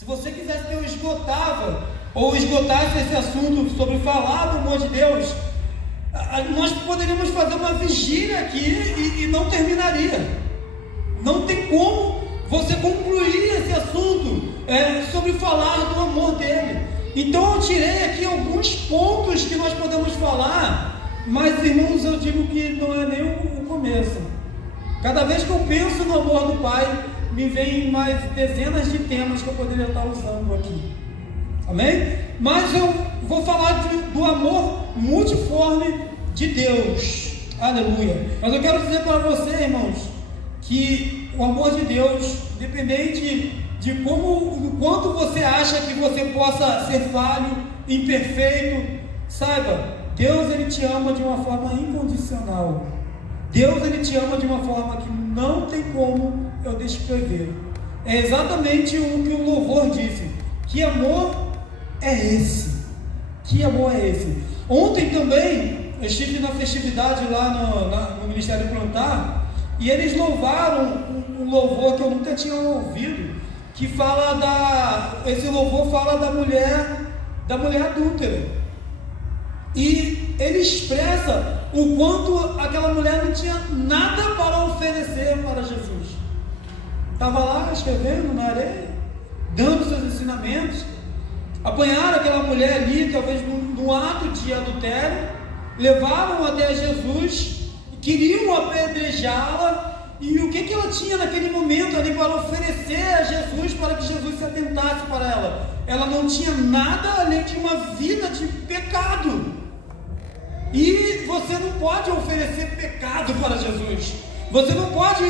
Se você quisesse que eu esgotava, ou esgotasse esse assunto sobre falar do amor de Deus, nós poderíamos fazer uma vigília aqui e não terminaria. Não tem como você concluir esse assunto sobre falar do amor dele. Então eu tirei aqui alguns pontos que nós podemos falar, mas, irmãos, eu digo que não é nem o começo. Cada vez que eu penso no amor do Pai, me vem mais dezenas de temas que eu poderia estar usando aqui. Amém? Mas eu vou falar do amor multiforme de Deus. Aleluia. Mas eu quero dizer para você, irmãos, que o amor de Deus, independente de do quanto você acha que você possa ser falho, imperfeito, saiba, Deus, ele te ama de uma forma incondicional. Deus, ele te ama de uma forma que não tem como eu descrever. É exatamente o que o louvor disse. Que amor é esse? Que amor é esse? Ontem também eu estive na festividade lá no Ministério Plantar, e eles louvaram um louvor que eu nunca tinha ouvido, que esse louvor fala da mulher adúltera, e ele expressa o quanto aquela mulher não tinha nada para oferecer para Jesus. Estava lá escrevendo na areia, dando seus ensinamentos. Apanharam aquela mulher ali, talvez num ato de adultério, levaram até Jesus, queriam apedrejá-la, e o que ela tinha naquele momento ali para oferecer a Jesus, para que Jesus se atentasse para ela? Ela não tinha nada além de uma vida de pecado. E você não pode oferecer pecado para Jesus. Você não pode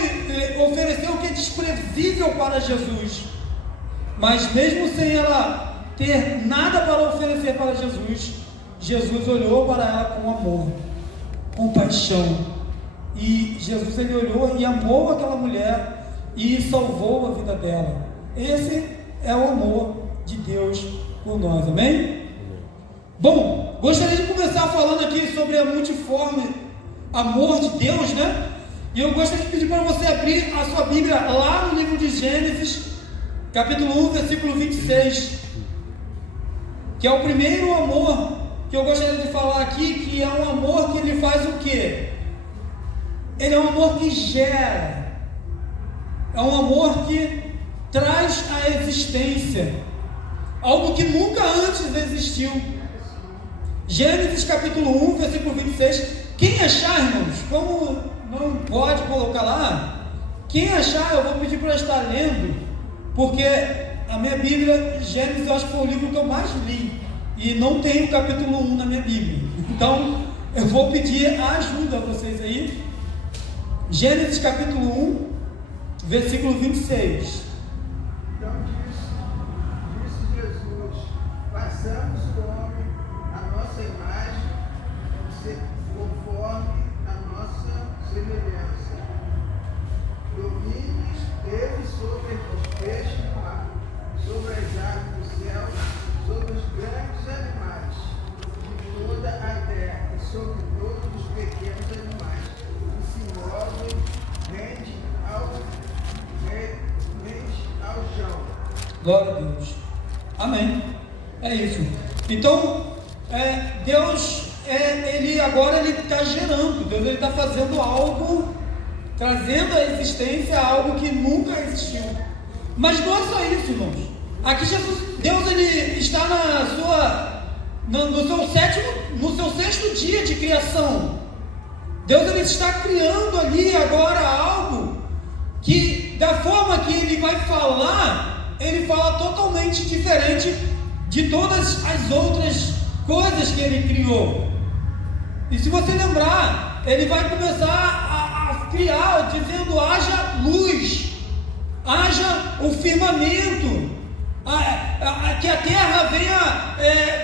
oferecer o que é desprezível para Jesus. Mas mesmo sem ela ter nada para oferecer para Jesus, Jesus olhou para ela com amor, compaixão. E Jesus, ele olhou e amou aquela mulher e salvou a vida dela. Esse é o amor de Deus por nós, amém? Bom, gostaria de começar falando aqui sobre a multiforme amor de Deus, né? E eu gostaria de pedir para você abrir a sua Bíblia lá no livro de Gênesis, capítulo 1, versículo 26, que é o primeiro amor que eu gostaria de falar aqui, que é um amor que ele faz o quê? Ele é um amor que gera, é um amor que traz à existência algo que nunca antes existiu. Gênesis capítulo 1, versículo 26. Quem achar, irmãos, como não pode colocar lá, quem achar, eu vou pedir para estar lendo, porque a minha Bíblia, Gênesis, eu acho que foi o livro que eu mais li, e não tem o capítulo 1 na minha Bíblia. Então eu vou pedir a ajuda a vocês aí. Gênesis capítulo 1, versículo 26. Então disse Jesus: façamos o homem à nossa imagem, conforme a nossa semelhança. Domine ele sobre os peixes do mar, sobre as aves do céu, sobre os grandes animais de toda a terra e sobre todos os pequenos animais que se movem rente ao chão. Glória a Deus. Amém. É isso. Então, Deus, ele agora está gerando. Deus, ele está fazendo algo, trazendo à existência algo que nunca existiu. Mas não é só isso, irmãos. Aqui Deus, ele está no seu sexto dia de criação. Deus, ele está criando ali agora algo que, da forma que ele vai falar, ele fala totalmente diferente de todas as outras coisas que ele criou. E se você lembrar, ele vai começar a criar, dizendo: haja luz, haja o firmamento, que a terra venha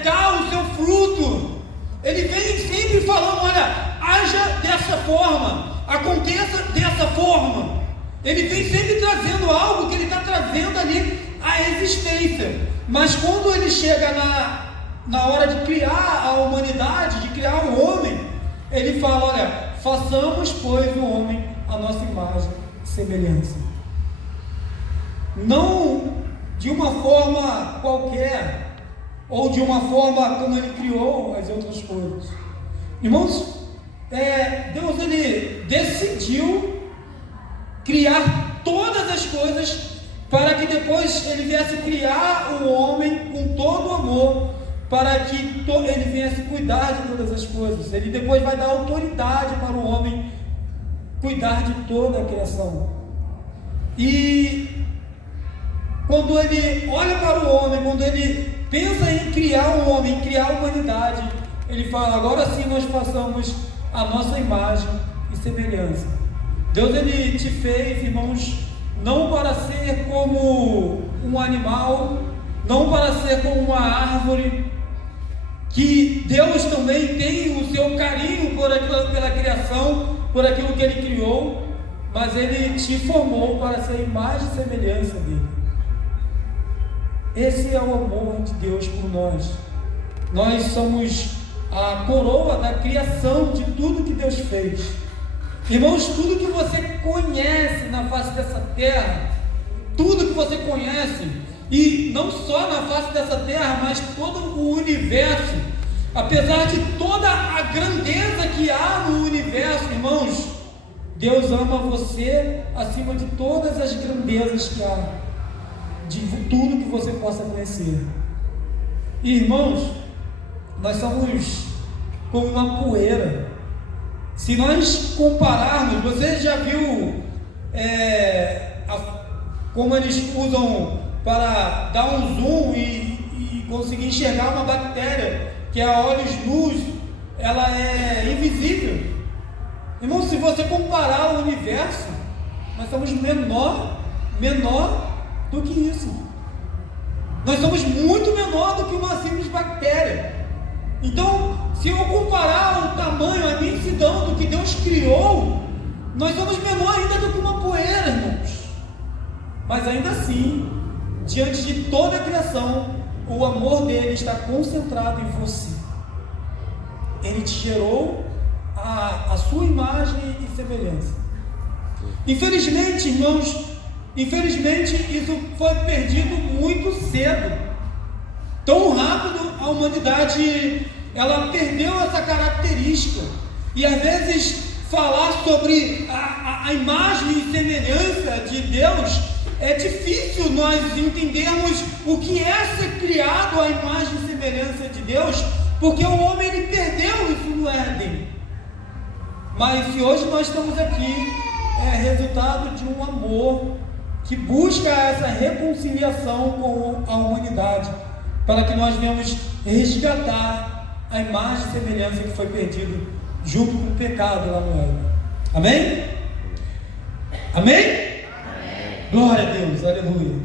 dar o seu fruto. Ele vem sempre falando: olha, haja dessa forma, aconteça dessa forma. Ele vem sempre trazendo algo que ele está trazendo ali à existência. Mas quando ele chega na hora de criar a humanidade, de criar o homem, ele fala: olha, façamos, pois, o homem à nossa imagem e semelhança. Não de uma forma qualquer, ou de uma forma como Ele criou as outras coisas. Irmãos, Deus Ele decidiu criar todas as coisas para que depois Ele viesse criar o homem com todo o amor, para que Ele viesse cuidar de todas as coisas. Ele depois vai dar autoridade para o homem cuidar de toda a criação. E quando Ele olha para o homem, quando Ele pensa em criar o homem, em criar a humanidade, Ele fala: agora sim nós façamos a nossa imagem e semelhança. Deus Ele te fez, irmãos, não para ser como um animal, não para ser como uma árvore, que Deus também tem o seu carinho pela criação, por aquilo que Ele criou, mas Ele te formou para ser a imagem e semelhança dEle. Esse é o amor de Deus por nós. Nós somos a coroa da criação de tudo que Deus fez. Irmãos, tudo que você conhece na face dessa terra, tudo que você conhece, e não só na face dessa terra, mas todo o universo, apesar de toda a grandeza que há no universo, irmãos, Deus ama você acima de todas as grandezas que há, de tudo que você possa conhecer. E, irmãos, nós somos como uma poeira. Se nós compararmos, você já viu como eles usam para dar um zoom e conseguir enxergar uma bactéria que a olhos nus ela é invisível. Irmão, se você comparar o universo, nós somos menor do que isso. Nós somos muito menor do que uma simples bactéria. Então, se eu comparar o tamanho, a imensidão do que Deus criou, nós somos menor ainda do que uma poeira, irmãos. Mas ainda assim, diante de toda a criação, o amor dele está concentrado em você. Ele te gerou a sua imagem e semelhança. Infelizmente, irmãos, isso foi perdido muito cedo. Tão rápido a humanidade ela perdeu essa característica. E às vezes falar sobre a imagem e semelhança de Deus é difícil nós entendermos o que é ser criado à imagem e semelhança de Deus, porque o homem ele perdeu isso no Éden. Mas se hoje nós estamos aqui, é resultado de um amor que busca essa reconciliação com a humanidade, para que nós venhamos resgatar a imagem e semelhança que foi perdido junto com o pecado lá no Éden. Amém? Amém? Amém. Glória a Deus, aleluia.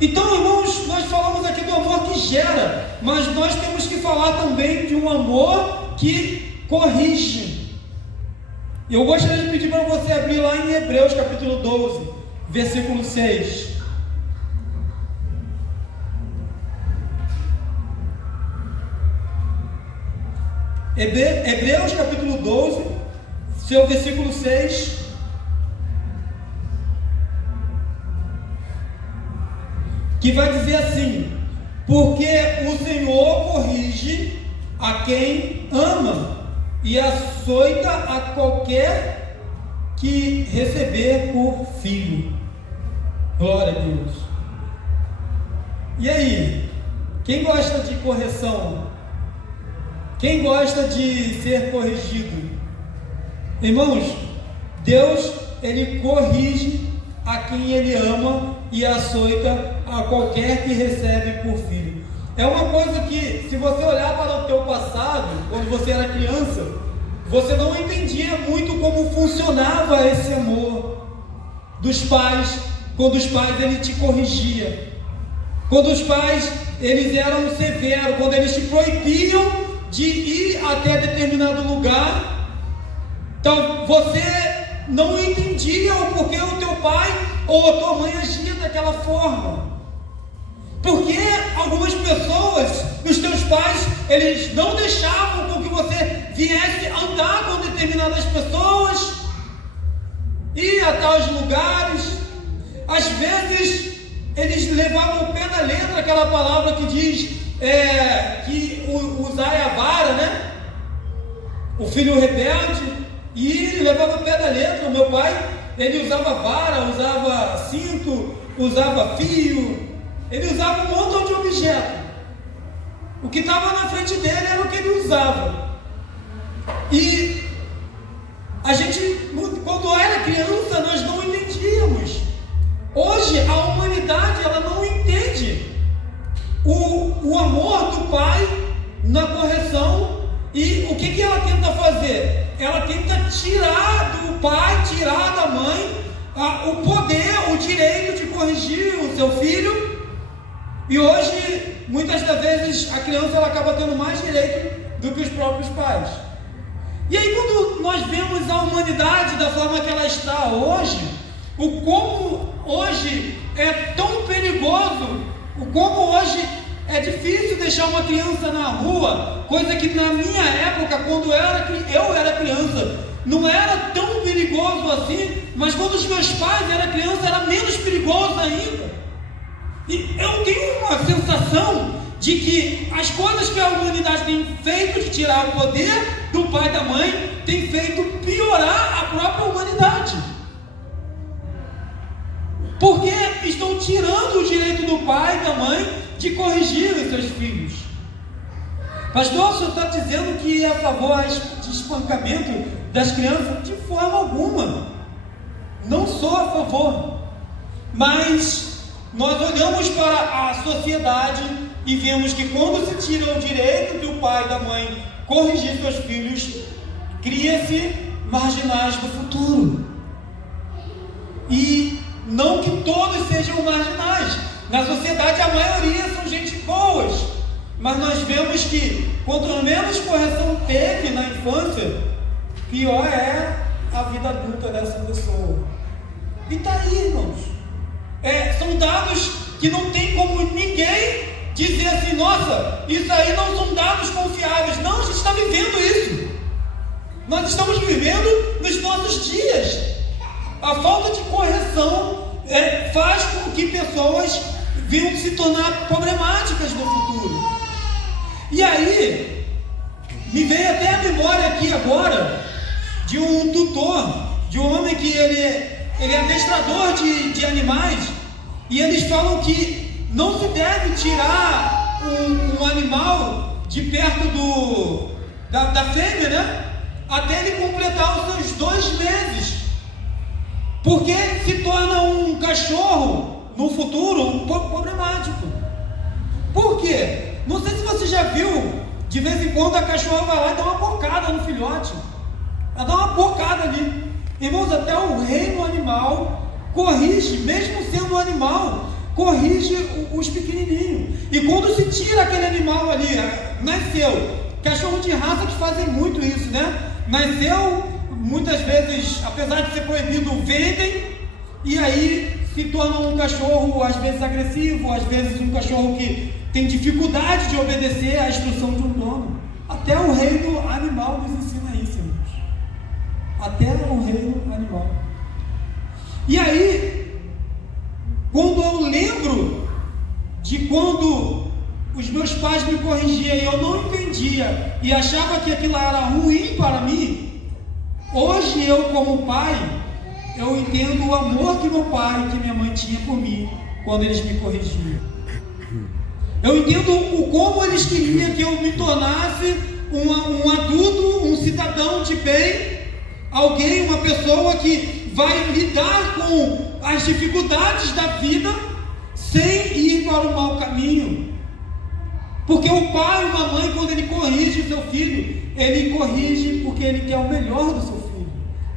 Então, irmãos, nós falamos aqui do amor que gera, mas nós temos que falar também de um amor que corrige. Eu gostaria de pedir para você abrir lá em Hebreus capítulo 12, versículo 6. Hebreus capítulo 12, seu versículo 6. Que vai dizer assim: porque o Senhor corrige a quem ama e açoita a qualquer que receber por filho. Glória a Deus. E aí, quem gosta de correção? Quem gosta de ser corrigido? Irmãos, Deus ele corrige a quem ele ama e açoita a qualquer que recebe por filho. É uma coisa que, se você olhar para o teu passado, quando você era criança, você não entendia muito como funcionava esse amor dos pais, quando os pais ele te corrigia, quando os pais eles eram severos, quando eles te proibiam de ir até determinado lugar. Então você não entendia o porquê o teu pai ou a tua mãe agia daquela forma. Porque algumas pessoas, os teus pais, eles não deixavam com que você viesse andar com determinadas pessoas, ir a tais lugares. Às vezes eles levavam ao pé da letra aquela palavra que diz que usar é a vara, né? O filho rebelde, e ele levava ao pé da letra. O meu pai, ele usava vara, usava cinto, usava fio, ele usava um montão de objeto. O que estava na frente dele era o que ele usava. E a gente, quando era criança, nós não entendíamos. Hoje a humanidade, ela não entende o amor do pai na correção. E o que ela tenta fazer? Ela tenta tirar do pai, tirar da mãe o poder, o direito de corrigir o seu filho. E hoje, muitas das vezes, a criança ela acaba tendo mais direito do que os próprios pais. E aí, quando nós vemos a humanidade da forma que ela está hoje, o como hoje é tão perigoso, o como hoje é difícil deixar uma criança na rua, coisa que na minha época, quando eu era criança, não era tão perigoso assim, mas quando os meus pais eram criança, era menos perigoso ainda. E eu tenho uma sensação de que as coisas que a humanidade tem feito de tirar o poder do pai e da mãe, tem feito piorar a própria humanidade. Porque estão tirando o direito do pai e da mãe de corrigir os seus filhos. Pastor, o senhor está dizendo que é a favor de espancamento das crianças? De forma alguma. Não sou a favor. Mas nós olhamos para a sociedade e vemos que quando se tira o direito do pai e da mãe corrigir seus filhos, cria-se marginais do futuro. E não que todos sejam marginais. Na sociedade a maioria são gente boas. Mas nós vemos que quanto menos correção teve na infância, pior é a vida adulta dessa pessoa. E está aí, irmãos. São dados que não tem como ninguém dizer assim, nossa, isso aí não são dados confiáveis. Não, a gente está vivendo isso. Nós estamos vivendo nos nossos dias. A falta de correção faz com que pessoas venham se tornar problemáticas no futuro. E aí, me veio até a memória aqui agora de um tutor, de um homem que ele é adestrador de animais, e eles falam que não se deve tirar um animal de perto da fêmea, né? Até ele completar os seus 2 meses, porque se torna um cachorro no futuro um pouco problemático. Por quê? Não sei se você já viu, de vez em quando a cachorra vai lá e dá uma bocada no filhote. Ela dá uma bocada ali. Irmãos, até o reino animal corrige, mesmo sendo um animal, corrige os pequenininhos. E quando se tira aquele animal ali, nasceu, cachorro de raça que fazem muito isso, né? Nasceu, muitas vezes, apesar de ser proibido, vendem, e aí se torna um cachorro às vezes agressivo, às vezes um cachorro que tem dificuldade de obedecer à instrução de um dono. Até o reino animal nos ensina isso, irmãos. Até o reino animal. E aí, quando eu lembro de quando os meus pais me corrigiam e eu não entendia e achava que aquilo era ruim para mim, hoje eu, como pai, eu entendo o amor que meu pai e que minha mãe tinha por mim quando eles me corrigiam. Eu entendo como eles queriam que eu me tornasse um adulto, um cidadão de bem, alguém, uma pessoa que vai lidar com as dificuldades da vida sem ir para o mau caminho. Porque o pai ou a mãe, quando ele corrige o seu filho, ele corrige porque ele quer o melhor do seu filho.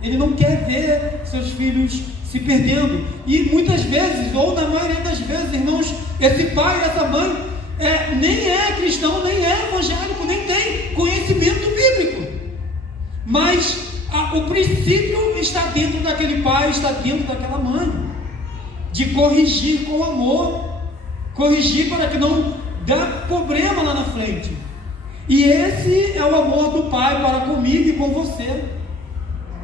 Ele não quer ver seus filhos se perdendo. E muitas vezes, ou na maioria das vezes, irmãos, esse pai, essa mãe, nem é cristão, nem é evangélico, nem tem conhecimento bíblico. Mas o princípio está dentro daquele pai, está dentro daquela mãe, de corrigir com amor, corrigir para que não dê problema lá na frente. E esse é o amor do pai para comigo e com você.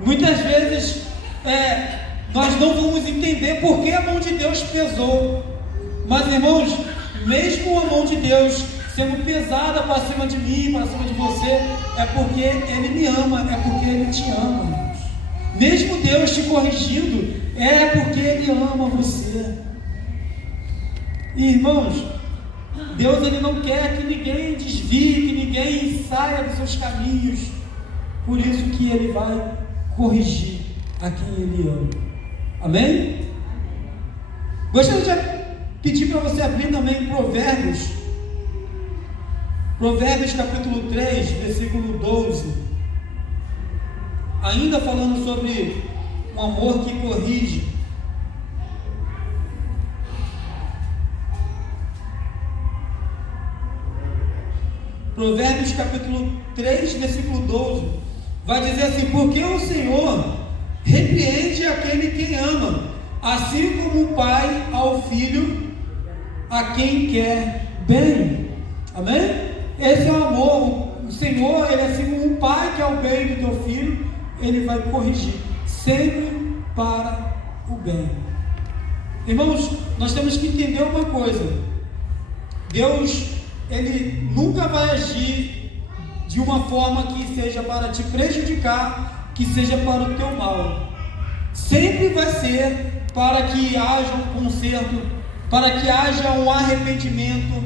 Muitas vezes nós não vamos entender por que a mão de Deus pesou Mas, irmãos, mesmo a mão de Deus sendo pesada para cima de mim, para cima de você, é porque Ele me ama, é porque Ele te ama, irmãos. Mesmo Deus te corrigindo, é porque Ele ama você. E, irmãos, Deus Ele não quer que ninguém desvie, que ninguém saia dos seus caminhos. Por isso que Ele vai corrigir a quem Ele ama. Amém? Gostaria de pedir para você abrir também Provérbios capítulo 3, versículo 12. Ainda falando sobre um amor que corrige. Provérbios capítulo 3, versículo 12, vai dizer assim: porque o Senhor repreende aquele que ama, assim como o pai ao filho, a quem quer bem. Amém? Esse é o amor. O Senhor, Ele é assim como um pai que é o bem do teu filho, Ele vai corrigir, sempre para o bem. Irmãos, nós temos que entender uma coisa: Deus, Ele nunca vai agir de uma forma que seja para te prejudicar, que seja para o teu mal. Sempre vai ser para que haja um conserto, para que haja um arrependimento,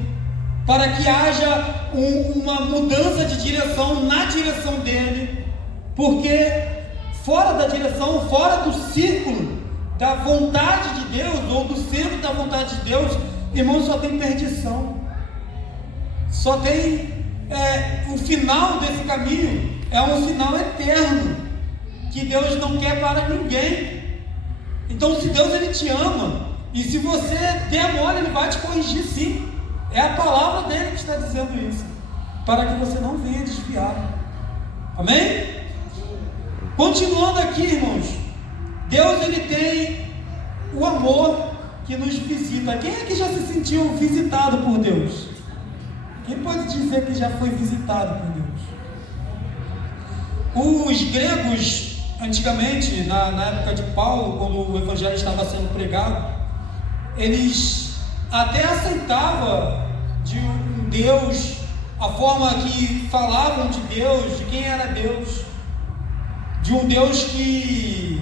para que haja uma mudança de direção na direção dele, porque fora da direção, fora do círculo da vontade de Deus, ou do centro da vontade de Deus, irmãos, só tem perdição, só tem o final desse caminho, é um final eterno, que Deus não quer para ninguém. Então, se Deus Ele te ama, e se você der mole, Ele vai te corrigir sim. É a palavra dele que está dizendo isso, para que você não venha desviar. Amém? Continuando aqui, irmãos, Deus Ele tem o amor que nos visita. Quem é que já se sentiu visitado por Deus? Quem pode dizer que já foi visitado por Deus? Os gregos, antigamente, na época de Paulo, quando o evangelho estava sendo pregado, eles até aceitavam de um Deus, a forma que falavam de Deus, de quem era Deus, de um Deus que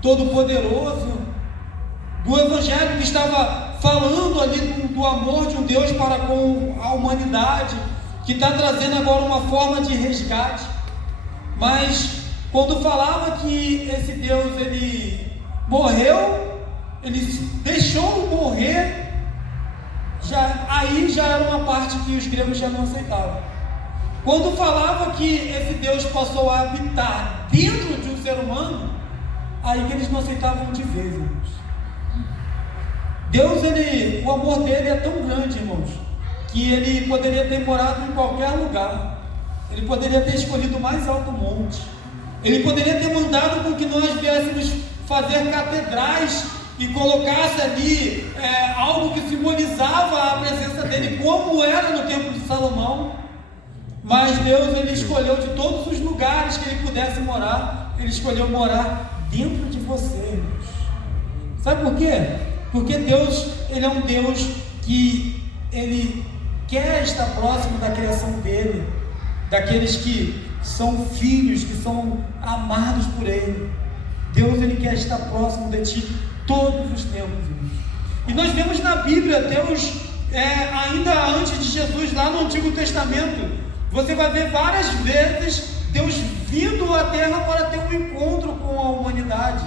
todo-poderoso, do evangelho que estava falando ali do amor de um Deus para com a humanidade, que está trazendo agora uma forma de resgate. Mas quando falava que esse Deus Ele morreu, Ele deixou morrer, aí já era uma parte que os gregos já não aceitavam. Quando falava que esse Deus passou a habitar dentro de um ser humano, aí que eles não aceitavam de vez, irmãos. Deus, o amor dele é tão grande, irmãos, que Ele poderia ter morado em qualquer lugar. Ele poderia ter escolhido o mais alto monte. Ele poderia ter mandado com que nós viéssemos fazer catedrais e colocasse ali algo que simbolizava a presença dele, como era no templo de Salomão. Mas Deus, Ele escolheu de todos os lugares que Ele pudesse morar, Ele escolheu morar dentro de você, irmãos. Sabe por quê? Porque Deus, Ele é um Deus que Ele quer estar próximo da criação dele, daqueles que são filhos, que são amados por Ele. Deus, Ele quer estar próximo de ti todos os tempos, irmãos. E nós vemos na Bíblia, Deus, ainda antes de Jesus, lá no Antigo Testamento, você vai ver várias vezes Deus vindo à Terra para ter um encontro com a humanidade.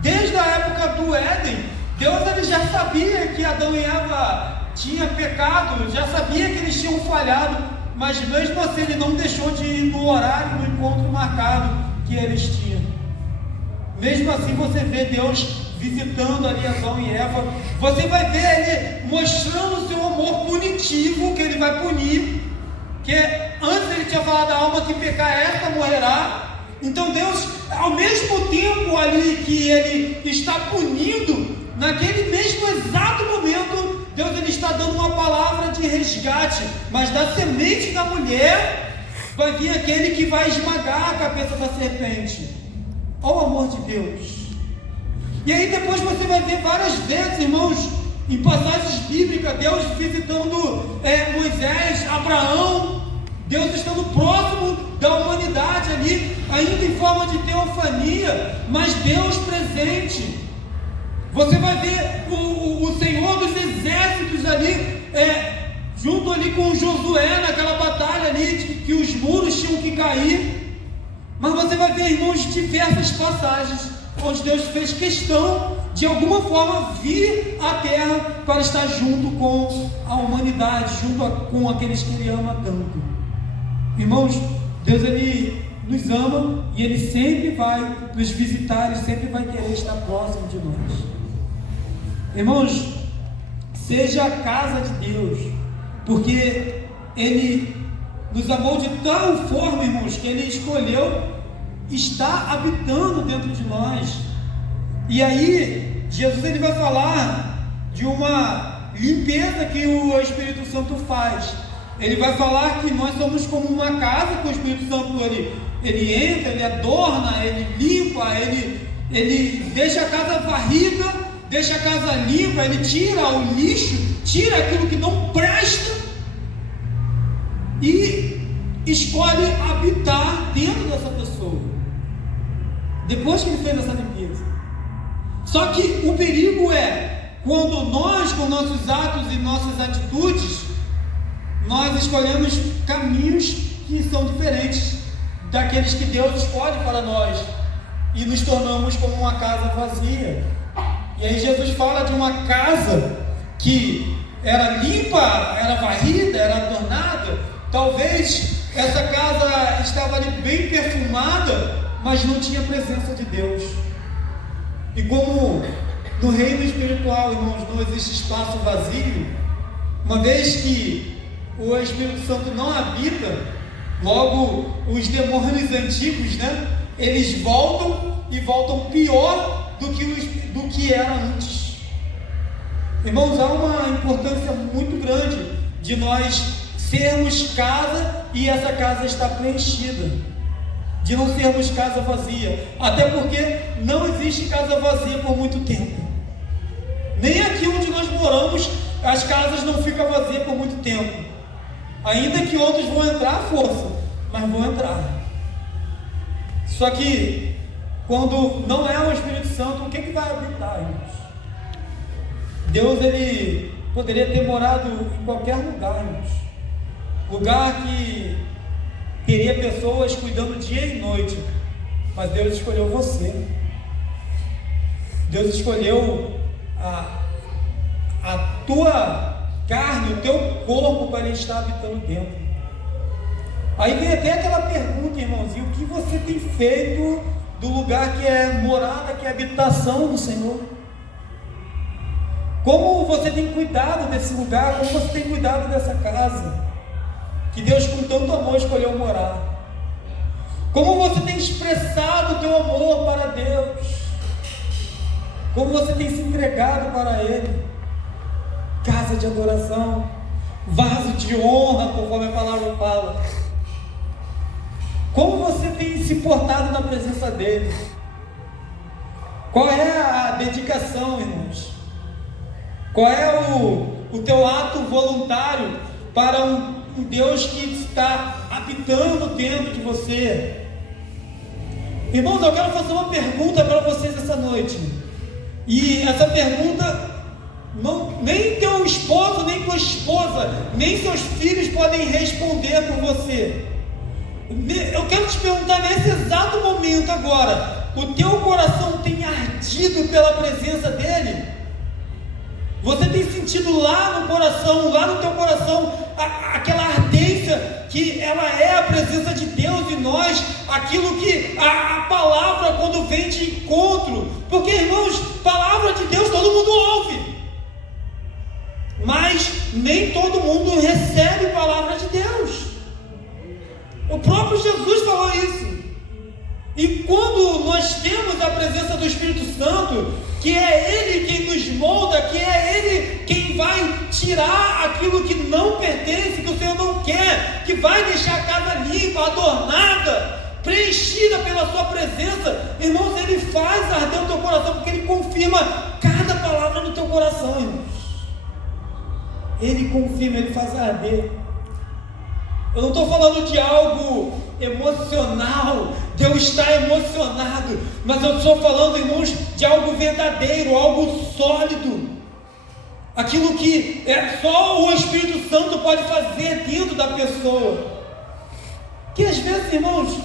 Desde a época do Éden, Deus Ele já sabia que Adão e Eva tinham pecado, já sabia que eles tinham falhado, mas mesmo assim Ele não deixou de ir no horário do encontro marcado que eles tinham. Mesmo assim você vê Deus visitando ali Adão e Eva, você vai ver Ele mostrando o seu amor punitivo, que Ele vai punir, que antes Ele tinha falado a alma que pecar esta morrerá. Então Deus, ao mesmo tempo ali que Ele está punindo, naquele mesmo exato momento, Deus Ele está dando uma palavra de resgate, mas da semente da mulher vai vir aquele que vai esmagar a cabeça da serpente. Olha o amor de Deus. E aí depois você vai ver várias vezes, irmãos, em passagens bíblicas, Deus visitando Moisés, Abraão, Deus estando próximo da humanidade ali, ainda em forma de teofania, mas Deus presente. Você vai ver o Senhor dos exércitos ali, junto ali com Josué, naquela batalha ali, que os muros tinham que cair. Mas você vai ver, irmãos, diversas passagens onde Deus fez questão de alguma forma vir à terra para estar junto com a humanidade, com aqueles que Ele ama tanto. Irmãos, Deus, Ele nos ama e Ele sempre vai nos visitar, Ele sempre vai querer estar próximo de nós. Irmãos, seja a casa de Deus, porque Ele nos amou de tal forma, irmãos, que Ele escolheu estar habitando dentro de nós. E aí, Jesus, Ele vai falar de uma limpeza que o Espírito Santo faz. Ele vai falar que nós somos como uma casa que o Espírito Santo ele entra, ele adorna, ele limpa, ele deixa a casa varrida, deixa a casa limpa, ele tira o lixo, tira aquilo que não presta e escolhe habitar dentro dessa pessoa, depois que ele fez essa limpeza. Só que o perigo é quando nós, com nossos atos e nossas atitudes, nós escolhemos caminhos que são diferentes daqueles que Deus escolhe para nós e nos tornamos como uma casa vazia. E aí Jesus fala de uma casa que era limpa, era varrida, era adornada. Talvez essa casa estava ali bem perfumada, mas não tinha presença de Deus. E como no reino espiritual, irmãos, não existe espaço vazio, uma vez que o Espírito Santo não habita, logo os demônios antigos, eles voltam e voltam pior do que era antes. Irmãos, há uma importância muito grande de nós sermos casa e essa casa está preenchida, de não sermos casa vazia, até porque não existe casa vazia por muito tempo. Nem aqui onde nós moramos as casas não ficam vazias por muito tempo, ainda que outros vão entrar à força, mas vão entrar. Só que quando não é o Espírito Santo, o que vai habitar, irmãos? Deus, Ele poderia ter morado em qualquer lugar, irmãos, lugar que teria pessoas cuidando dia e noite, mas Deus escolheu você. Deus escolheu a tua carne, o teu corpo para Ele estar habitando dentro. Aí vem até aquela pergunta, irmãozinho: o que você tem feito do lugar que é morada, que é habitação do Senhor? Como você tem cuidado desse lugar? Como você tem cuidado dessa casa que Deus com tanto amor escolheu morar? Como você tem expressado o teu amor para Deus? Como você tem se entregado para Ele? Casa de adoração, vaso de honra, conforme a palavra fala. Como você tem se portado na presença dEle? Qual é a dedicação, irmãos? Qual é o teu ato voluntário para um Deus que está habitando dentro de você? Irmãos, eu quero fazer uma pergunta para vocês essa noite. E essa pergunta, nem teu esposo, nem tua esposa, nem seus filhos podem responder por você. Eu quero te perguntar nesse exato momento agora: o teu coração tem ardido pela presença dEle? Você tem sentido lá no coração, lá no teu coração, aquela ardência que ela é a presença de Deus em nós, aquilo que a palavra quando vem de encontro? Porque, irmãos, palavra de Deus todo mundo ouve, mas nem todo mundo recebe palavra de Deus. O próprio Jesus falou isso. E quando nós temos a presença do Espírito Santo, que é Ele quem nos molda, que é Ele quem vai tirar aquilo que não pertence, que o Senhor não quer, que vai deixar a casa limpa, adornada, preenchida pela sua presença, irmãos, Ele faz arder o teu coração, porque Ele confirma cada palavra no teu coração, irmãos. Ele confirma, ele faz arder. Eu não estou falando de algo emocional, Deus está emocionado, mas eu estou falando, irmãos, de algo verdadeiro, algo sólido, aquilo que só o Espírito Santo pode fazer dentro da pessoa, que às vezes, irmãos,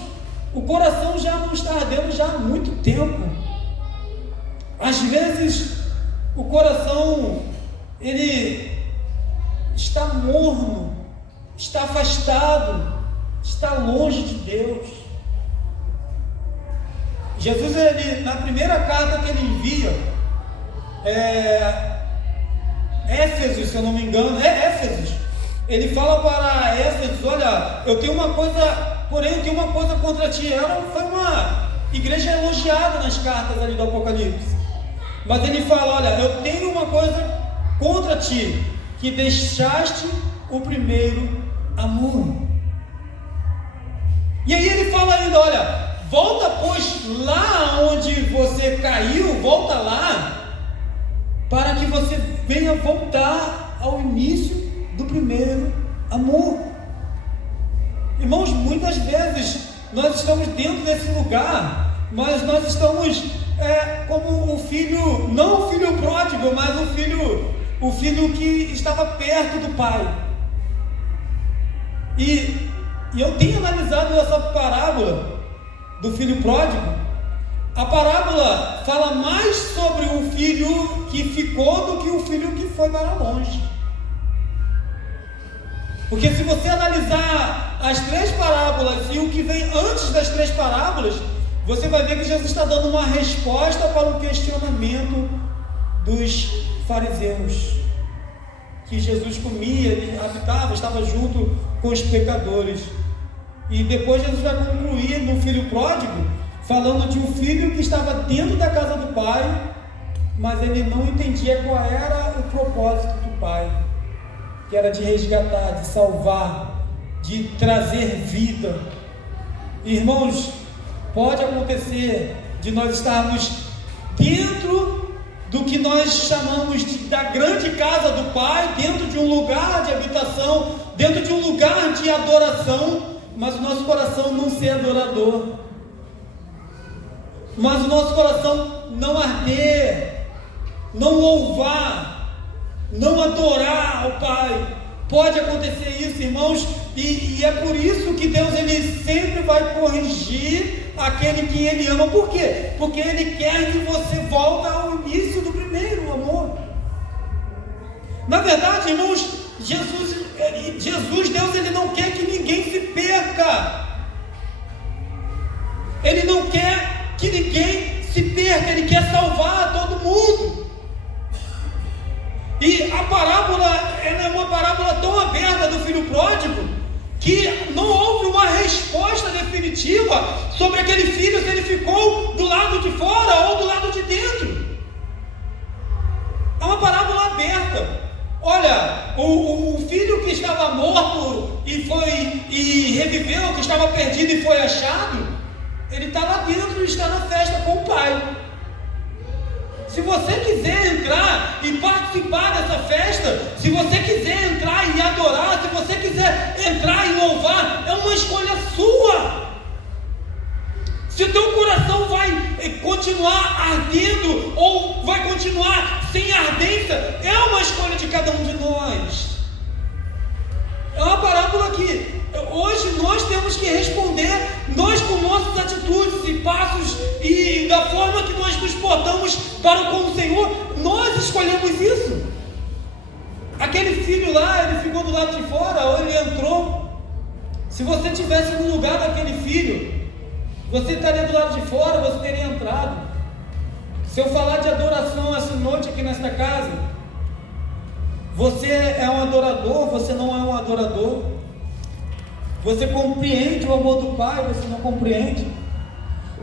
o coração já não está ardendo já há muito tempo. Às vezes o coração ele está morno, está afastado, está longe de Deus. Jesus, ele, na primeira carta que ele envia, Éfesos, se eu não me engano, Éfesos, ele fala para Éfesos: olha, eu tenho uma coisa, porém eu tenho uma coisa contra ti. Foi uma igreja elogiada nas cartas ali do Apocalipse, mas ele fala: olha, eu tenho uma coisa contra ti, que deixaste o primeiro amor. E aí ele fala ainda: olha, volta pois lá onde você caiu, volta lá, para que você venha voltar ao início do primeiro amor. Irmãos, muitas vezes nós estamos dentro desse lugar, mas nós estamos como o filho, não o filho pródigo, mas o filho que estava perto do pai. E eu tenho analisado essa parábola do filho pródigo. A parábola fala mais sobre o filho que ficou do que o filho que foi para longe. Porque se você analisar as três parábolas e o que vem antes das três parábolas, você vai ver que Jesus está dando uma resposta para o questionamento dos fariseus, que Jesus comia, ele habitava, estava junto com os pecadores. E depois Jesus vai concluir no filho pródigo, falando de um filho que estava dentro da casa do pai, mas ele não entendia qual era o propósito do pai, que era de resgatar, de salvar, de trazer vida. Irmãos, pode acontecer de nós estarmos dentro do que nós chamamos da grande casa do Pai, dentro de um lugar de habitação, dentro de um lugar de adoração, mas o nosso coração não ser adorador, mas o nosso coração não arder, não louvar, não adorar ao Pai. Pode acontecer isso, irmãos, e é por isso que Deus, ele sempre vai corrigir aquele que ele ama. Por quê? Porque ele quer que você volte ao início do primeiro amor. Na verdade, irmãos, Deus, ele não quer que ninguém se perca. Ele não quer que ninguém se perca, ele quer salvar todo mundo. E a parábola, ela é uma parábola tão aberta do filho pródigo, que não houve uma resposta definitiva sobre aquele filho, se ele ficou do lado de fora ou do lado de dentro. É uma parábola aberta. Olha, o filho que estava morto e reviveu, que estava perdido e foi achado, ele está lá dentro e está na festa com o pai. Se você quiser entrar e participar dessa festa, se você quiser entrar e adorar, se você quiser entrar e louvar, é uma escolha sua. Se o teu coração vai continuar ardendo ou vai continuar sem ardência, é uma escolha de cada um de nós. É uma parábola que hoje nós temos que responder, nós com nossas atitudes e passos e da forma que nós nos portamos para com o Senhor, nós escolhemos isso. Aquele filho lá, ele ficou do lado de fora ou ele entrou? Se você estivesse no lugar daquele filho, você estaria do lado de fora, você teria entrado. Se eu falar de adoração essa noite aqui nesta casa, você é um adorador, você não é um adorador. Você compreende o amor do Pai, você não compreende.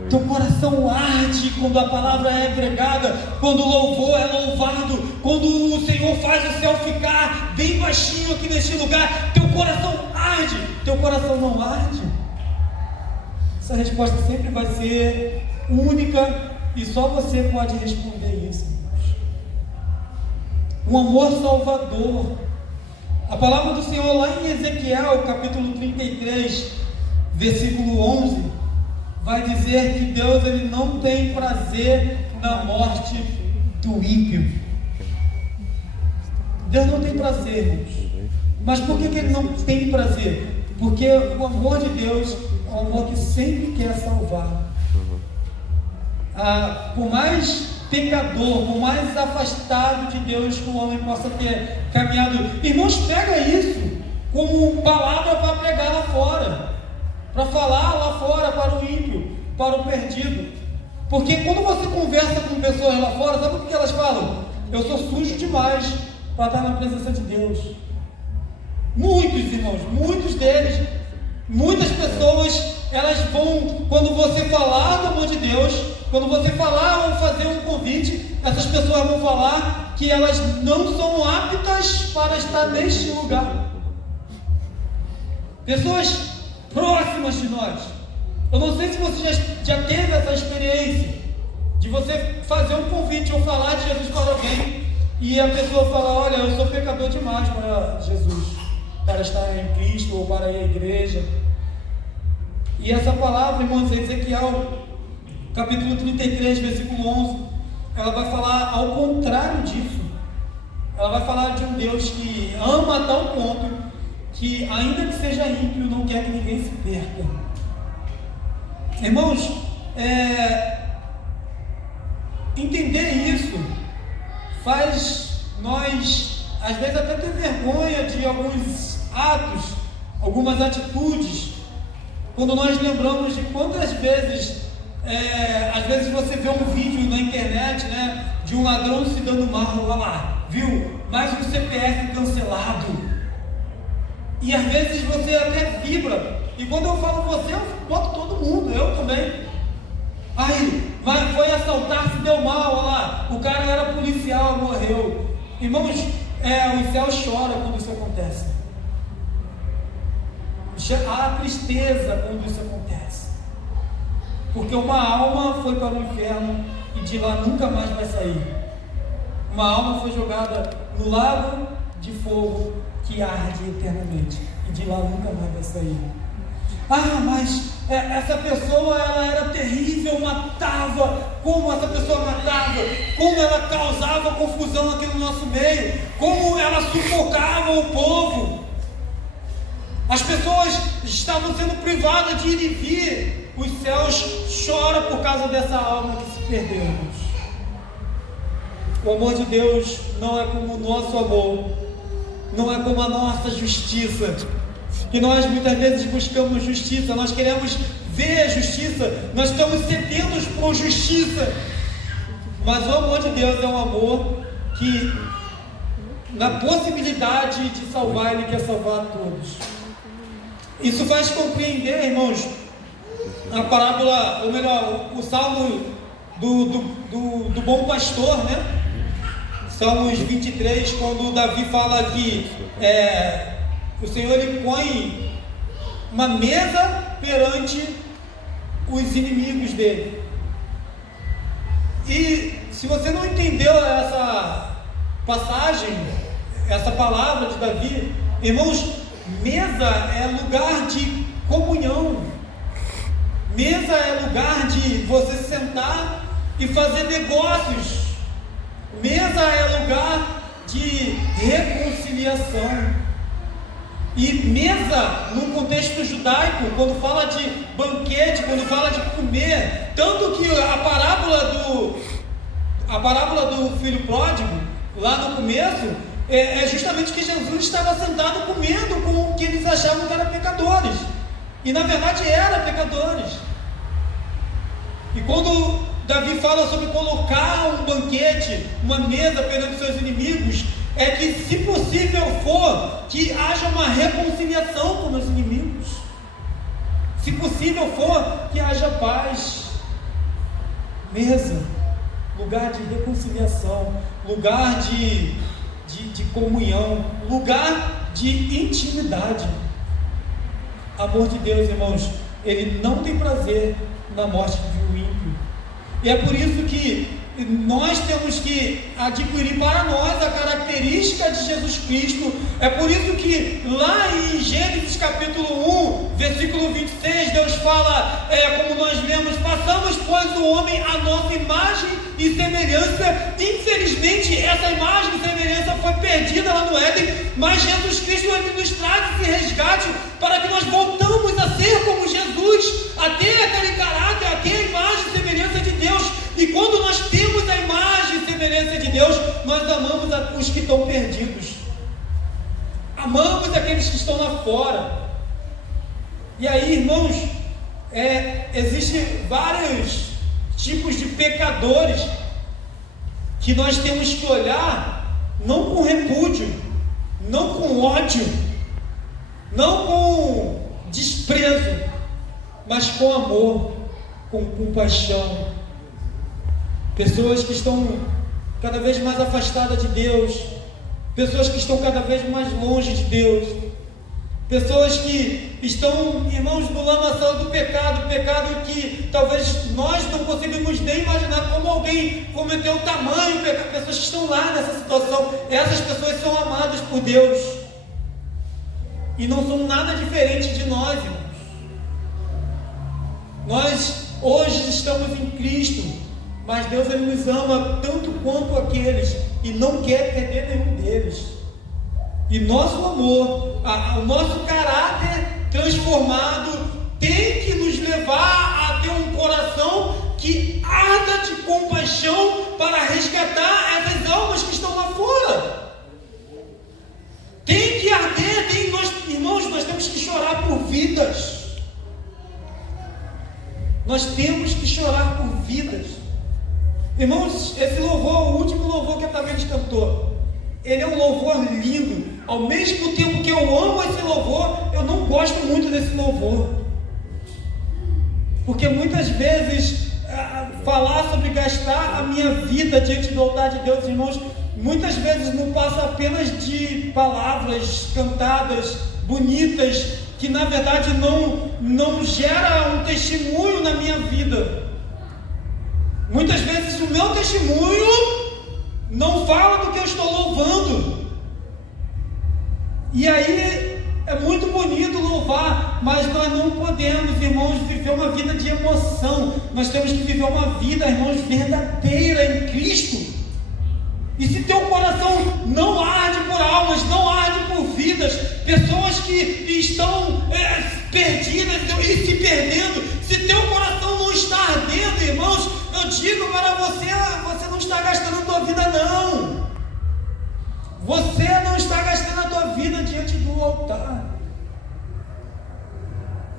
Teu coração arde quando a palavra é pregada, quando o louvor é louvado, quando o Senhor faz o céu ficar bem baixinho aqui neste lugar. Teu coração arde, teu coração não arde. Essa resposta sempre vai ser única e só você pode responder isso, irmãos. Um amor salvador, A palavra do Senhor lá em Ezequiel, capítulo 33, versículo 11, vai dizer que Deus ele não tem prazer na morte do ímpio. Deus não tem prazer, irmãos. Mas por que Ele não tem prazer? Porque o amor de Deus é um amor que sempre quer salvar. Por mais pecador, por mais afastado de Deus que o homem possa ter caminhado, irmãos, pega isso como palavra para pregar lá fora, para falar lá fora para o ímpio, para o perdido. Porque quando você conversa com pessoas lá fora, sabe o que elas falam? Eu sou sujo demais para estar na presença de Deus. Muitos irmãos, muitos deles, muitas pessoas, elas vão, quando você falar do amor de Deus, quando você falar ou fazer um convite, essas pessoas vão falar que elas não são aptas para estar neste lugar. Pessoas próximas de nós. Eu não sei se você já teve essa experiência de você fazer um convite ou falar de Jesus para alguém e a pessoa fala: olha, eu sou pecador demais para Jesus, para estar em Cristo ou para ir à igreja. E essa palavra, irmãos, Ezequiel, capítulo 33, versículo 11, ela vai falar ao contrário disso. Ela vai falar de um Deus que ama a tal ponto que, ainda que seja ímpio, não quer que ninguém se perca. Irmãos, entender isso faz nós, às vezes, até ter vergonha de alguns atos, algumas atitudes, quando nós lembramos de quantas vezes, às vezes você vê um vídeo na internet, né, de um ladrão se dando mal, olha lá, viu, mais um CPF cancelado, e às vezes você até vibra, e quando eu falo você, eu boto todo mundo, eu também. Aí, foi assaltar, se deu mal, olha lá, o cara era policial, morreu. Irmãos, os céus choram quando isso acontece. Há tristeza quando isso acontece, porque uma alma foi para o inferno e de lá nunca mais vai sair. Uma alma foi jogada no lago de fogo que arde eternamente e de lá nunca mais vai sair. Mas essa pessoa, ela era terrível, matava. Como essa pessoa matava? Como ela causava confusão aqui no nosso meio? Como ela sufocava o povo? As pessoas estavam sendo privadas de ir e vir. Os céus choram por causa dessa alma que se perdeu. O amor de Deus não é como o nosso amor, não é como a nossa justiça, que nós muitas vezes buscamos justiça, nós queremos ver a justiça, nós estamos sedentos por justiça, mas o amor de Deus é um amor que, na possibilidade de salvar, Ele quer salvar a todos. Isso faz compreender, irmãos, a parábola, ou melhor, o salmo do bom pastor, né? Salmos 23, quando Davi fala que o Senhor ele põe uma mesa perante os inimigos dele. E se você não entendeu essa passagem, essa palavra de Davi, irmãos, mesa é lugar de comunhão. Mesa é lugar de você sentar e fazer negócios. Mesa é lugar de reconciliação. E mesa, no contexto judaico, quando fala de banquete, quando fala de comer, tanto que a parábola do filho pródigo, lá no começo, é justamente que Jesus estava sentado comendo com o que eles achavam que eram pecadores, e na verdade eram pecadores. E quando Davi fala sobre colocar um banquete, uma mesa perante seus inimigos, é que, se possível for, que haja uma reconciliação com os inimigos. Se possível for, que haja paz. Mesa, lugar de reconciliação, lugar de comunhão, lugar de intimidade. Amor de Deus, irmãos, Ele não tem prazer na morte de um ímpio. E é por isso que nós temos que adquirir para nós a característica de Jesus Cristo. É por isso que lá em Gênesis capítulo 1, versículo 26, Deus fala, como nós lemos: façamos, pois, o homem à nossa imagem e semelhança. Infelizmente, essa imagem e semelhança foi perdida lá no Éden, mas Jesus Cristo, ele nos traz esse resgate para que nós voltamos a ser como Jesus, a ter aquele caráter, a ter a imagem e semelhança de Deus. E quando nós temos a imagem e semelhança de Deus, nós amamos os que estão perdidos, amamos aqueles que estão lá fora. E aí, irmãos, existem vários tipos de pecadores que nós temos que olhar não com repúdio, não com ódio, não com desprezo, mas com amor, com compaixão. Pessoas que estão cada vez mais afastadas de Deus, pessoas que estão cada vez mais longe de Deus, pessoas que estão, irmãos, no lamaçal do pecado que talvez nós não conseguimos nem imaginar como alguém cometeu tamanho pecado. Pessoas que estão lá nessa situação, essas pessoas são amadas por Deus e não são nada diferente de nós, irmãos. Nós hoje estamos em Cristo, mas Deus, ele nos ama tanto quanto aqueles e não quer perder nenhum deles. E nosso amor, o nosso caráter transformado tem que nos levar a ter um coração que arda de compaixão para resgatar essas almas que estão lá fora. Tem que arder, irmãos, nós temos que chorar por vidas. Nós temos que chorar por vidas. Irmãos, esse louvor, o último louvor que a Tavares cantou, ele é um louvor lindo. Ao mesmo tempo que eu amo esse louvor, eu não gosto muito desse louvor, porque muitas vezes falar sobre gastar a minha vida diante do altar de Deus, irmãos, muitas vezes não passa apenas de palavras cantadas, bonitas, que na verdade não gera um testemunho na minha vida. Muitas vezes o meu testemunho não fala do que eu estou louvando. E aí é muito bonito louvar, mas nós não podemos, irmãos, viver uma vida de emoção. Nós temos que viver uma vida, irmãos, verdadeira em Cristo. E se teu coração não arde por almas, não arde por vidas, pessoas que estão perdidas e se perdendo, se teu coração não está ardendo, irmãos, eu digo para você, você não está gastando a tua vida, não. Você não está gastando a tua vida diante do altar.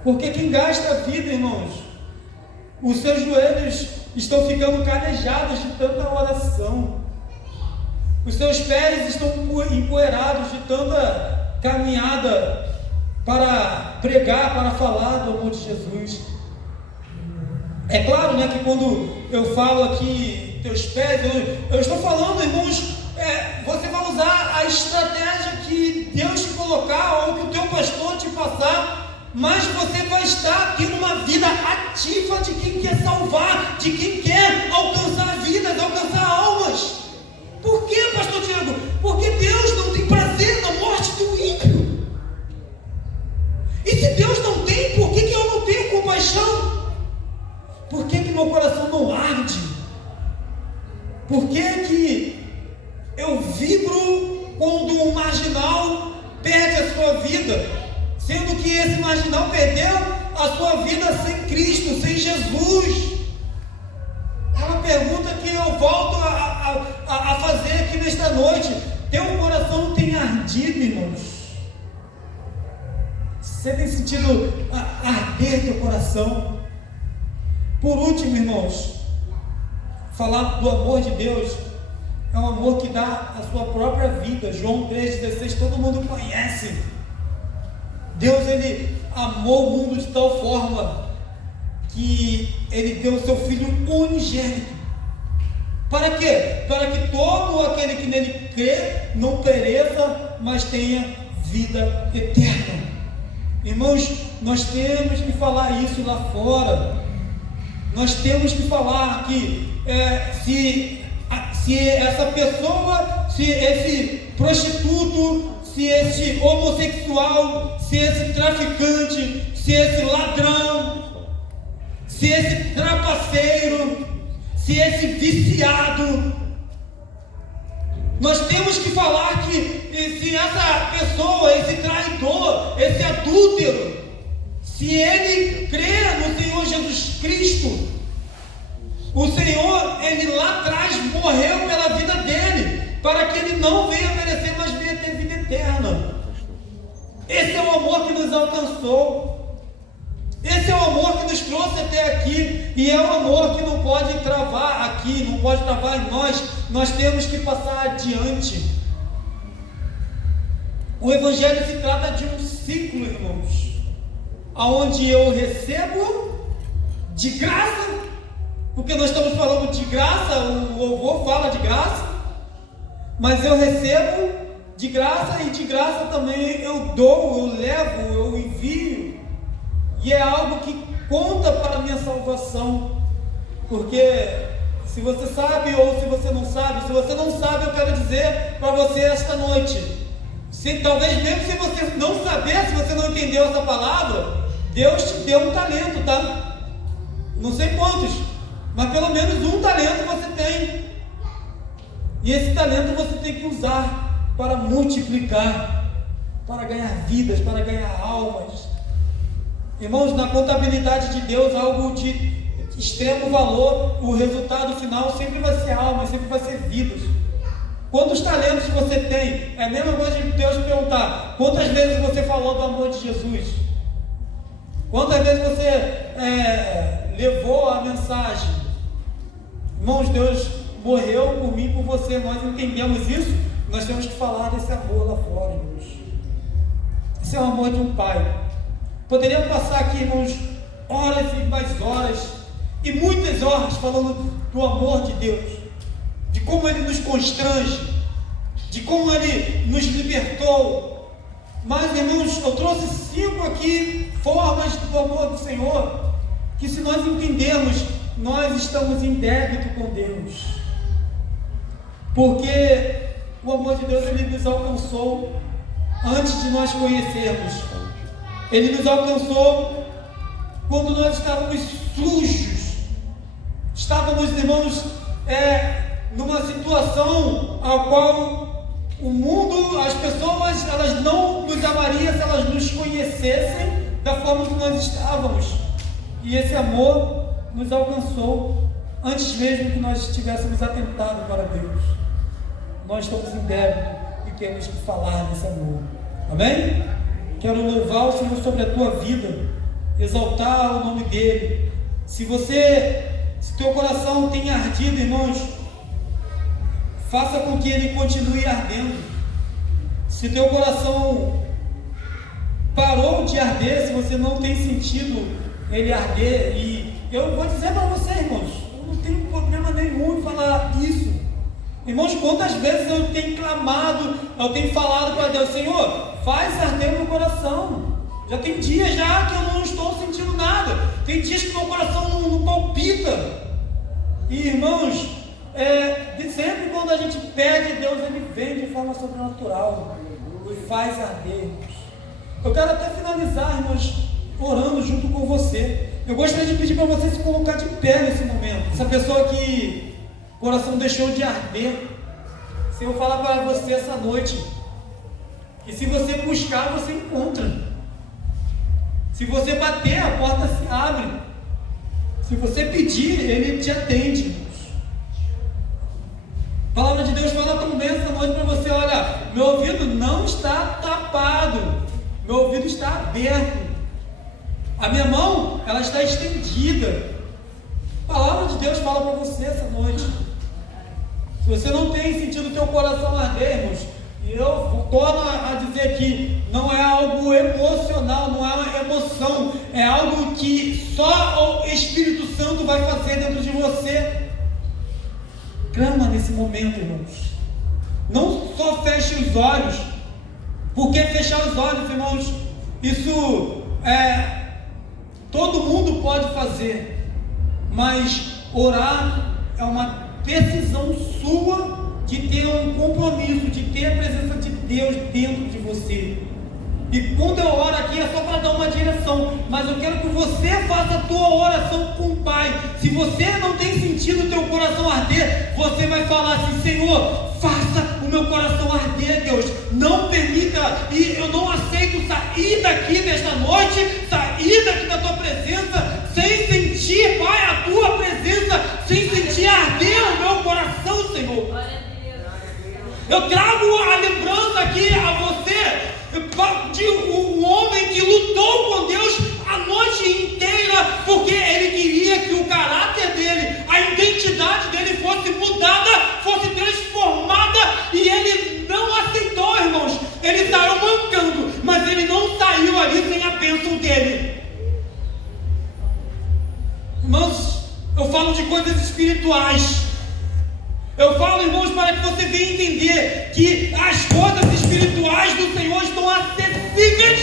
Porque quem gasta a vida, irmãos, os seus joelhos estão ficando calejados de tanta oração. Os seus pés estão empoeirados de tanta caminhada para pregar, para falar do amor de Jesus. É claro, né, que quando eu falo aqui teus pés, eu estou falando, irmãos, você vai usar a estratégia que Deus te colocar ou que o teu pastor te passar, mas você vai estar tendo uma vida ativa de quem quer salvar, de quem quer alcançar vidas, alcançar almas. Por quê, pastor Diego? Porque Deus não tem prazer na morte do ímpio. E se Deus não tem, por que eu não tenho compaixão? Por que meu coração não arde? Por que eu vibro quando um marginal perde a sua vida, sendo que esse marginal perdeu a sua vida sem Cristo, sem Jesus? É uma pergunta que eu volto a fazer aqui nesta noite. Teu coração tem ardido, irmãos? Você tem sentido arder teu coração? Por último, irmãos, falar do amor de Deus é um amor que dá a sua própria vida. João 3,16, todo mundo conhece. Deus, ele amou o mundo de tal forma que ele deu o seu Filho unigênito. Para quê? Para que todo aquele que nele crê não pereça, mas tenha vida eterna. Irmãos, nós temos que falar isso lá fora. nós temos que falar que se essa pessoa, se esse prostituto, se esse homossexual, se esse traficante, se esse ladrão, se esse trapaceiro, se esse viciado, nós temos que falar que se essa pessoa, esse traidor, esse adúltero, se ele crê no Senhor Jesus Cristo, o Senhor, ele lá atrás morreu pela vida dele, para que ele não venha perecer, mas venha ter vida eterna. Esse é o amor que nos alcançou, esse é o amor que nos trouxe até aqui, e é o amor que não pode travar aqui, não pode travar em nós temos que passar adiante. O Evangelho se trata de um ciclo, irmãos, aonde eu recebo de graça, porque nós estamos falando de graça, o louvor fala de graça, mas eu recebo de graça e de graça também eu dou, eu levo, eu envio, e é algo que conta para a minha salvação, porque se você sabe ou se você não sabe, se você não sabe, eu quero dizer para você esta noite, talvez mesmo se você não saber, se você não entendeu essa palavra, Deus te deu um talento, tá? Não sei quantos, mas pelo menos um talento você tem, e esse talento você tem que usar para multiplicar, para ganhar vidas, para ganhar almas. Irmãos, na contabilidade de Deus, algo de extremo valor, o resultado final sempre vai ser almas, sempre vai ser vidas. Quantos talentos você tem? É a mesma coisa de Deus perguntar: quantas vezes você falou do amor de Jesus? Quantas vezes você levou a mensagem? Irmãos, Deus morreu por mim e por você, nós entendemos isso, nós temos que falar desse amor lá fora, irmãos. Esse é o amor de um pai. Poderíamos passar aqui, irmãos, horas e mais horas, e muitas horas falando do amor de Deus, de como Ele nos constrange, de como Ele nos libertou. Mas, irmãos, eu trouxe 5 aqui formas do amor do Senhor, que se nós entendermos, nós estamos em débito com Deus, porque o amor de Deus, Ele nos alcançou antes de nós conhecermos. Ele nos alcançou quando nós estávamos sujos, estávamos, irmãos, numa situação a qual o mundo, as pessoas, elas não nos amariam se elas nos conhecessem da forma que nós estávamos, e esse amor nos alcançou antes mesmo que nós tivéssemos atentado para Deus. Nós estamos em débito e temos que falar desse amor. Amém? Quero louvar o Senhor sobre a tua vida, exaltar o nome dEle. Se teu coração tem ardido, irmãos, faça com que ele continue ardendo. Se teu coração parou de arder, se você não tem sentido ele arder, e eu vou dizer para você, irmãos, eu não tenho problema nenhum em falar isso. Irmãos, quantas vezes eu tenho clamado, eu tenho falado para Deus: Senhor, faz arder o meu coração. Já tem dias já que eu não estou sentindo nada, tem dias que meu coração não palpita. E, irmãos, sempre quando a gente pede, Deus, Ele vem de forma sobrenatural e faz arder, irmãos. Eu quero até finalizar, irmãos, orando junto com você. Eu gostaria de pedir para você se colocar de pé nesse momento. Essa pessoa que o coração deixou de arder, se eu falar para você essa noite, e se você buscar, você encontra. Se você bater, a porta se abre. Se você pedir, Ele te atende. A palavra de Deus fala também essa noite para você: olha, meu ouvido não está tapado, meu ouvido está aberto, a minha mão, ela está estendida. A palavra de Deus fala para você essa noite. Se você não tem sentido o teu coração arder, irmãos, e eu torno a dizer que não é algo emocional, não é uma emoção, é algo que só o Espírito Santo vai fazer dentro de você. Clama nesse momento, irmãos. Não só feche os olhos, porque fechar os olhos, irmãos, isso todo mundo pode fazer, mas orar é uma decisão sua de ter um compromisso, de ter a presença de Deus dentro de você. E quando eu oro aqui é só para dar uma direção, mas eu quero que você faça a tua oração com o Pai. Se você não tem sentido o teu coração arder, você vai falar assim: Senhor, faça o meu coração arder, Deus. Não permita, e eu não aceito sair daqui desta noite, sair daqui da tua presença, sem sentir, Pai, a tua presença, sem sentir arder o meu coração, Senhor. Eu trago a lembrança aqui a você de um homem que lutou com Deus a noite inteira, porque ele queria que o caráter dele, a identidade dele fosse mudada, fosse transformada, e ele não aceitou, irmãos. Ele saiu mancando, mas ele não saiu ali sem a bênção dele. Irmãos, eu falo de coisas espirituais. Eu falo, irmãos, para que você venha entender que as coisas espirituais do Senhor estão acessíveis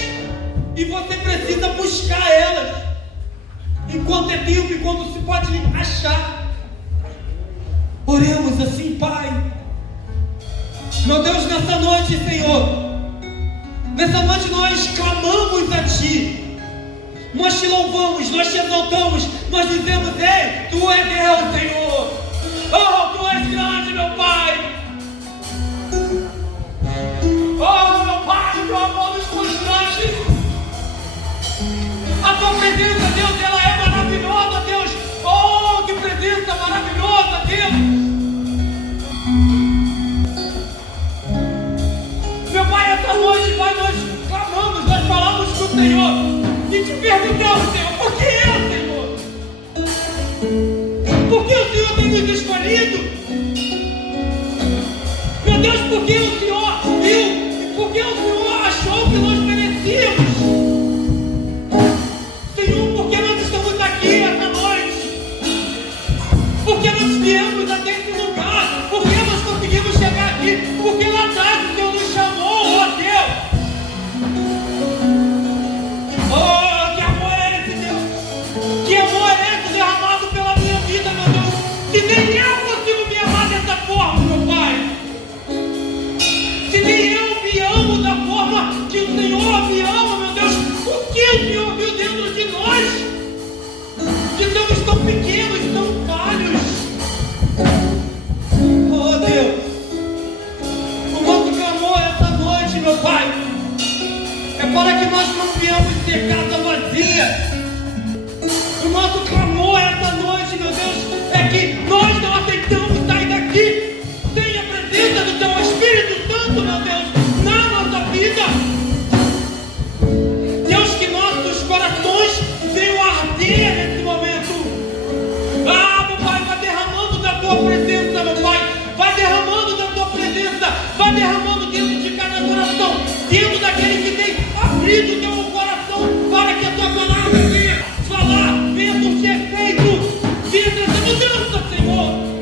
e você precisa buscar elas enquanto é tempo, enquanto se pode achar. Oremos assim, Pai. Meu Deus, nessa noite, Senhor, nessa noite nós clamamos a Ti, nós Te louvamos, nós Te exaltamos, nós dizemos: ei, Tu és Deus, Senhor. Oh, Tu és grande, meu Pai. Oh, meu Pai, Teu amor nos constrange. A Tua presença, Deus, ela é maravilhosa, Deus. Oh, que presença maravilhosa, Deus. Meu Pai, essa noite, Pai, nós clamamos, nós falamos com o Senhor e te perguntamos, Senhor, por que eu, Senhor? Por que o Senhor tem nos escolhido? Meu Deus, por que o Senhor viu? Por que o Senhor achou que nós merecíamos? Senhor, por que nós estamos aqui essa noite? Por que nós viemos até esse lugar? Por que nós conseguimos chegar aqui? Porque lá atrás o Senhor nos chamou, ó Deus. Oh, que amor é esse, Deus? Que amor é esse derramado pela minha vida, meu Deus? Se nem eu consigo me amar dessa forma, meu Pai. Se nem eu me amo da forma que o Senhor me ama, meu Deus, o que o Senhor viu dentro de nós? Que somos tão pequenos, tão falhos. Oh Deus, o nosso clamor essa noite, meu Pai, é para que nós não venhamos ter casa vazia. O nosso clamor essa noite, meu Deus, é que nós não aceitamos sair daqui sem a presença do Teu Espírito Santo, meu Deus, na nossa vida. Deus, que nossos corações venham arder nesse momento. Ah, meu Pai, vai derramando da Tua presença, meu Pai. Vai derramando da Tua presença. Vai derramando dentro de cada coração, dentro daquele que tem abrido o teu coração para que a Tua palavra venha falar, venha surtir efeito, venha trazer mudança, Senhor.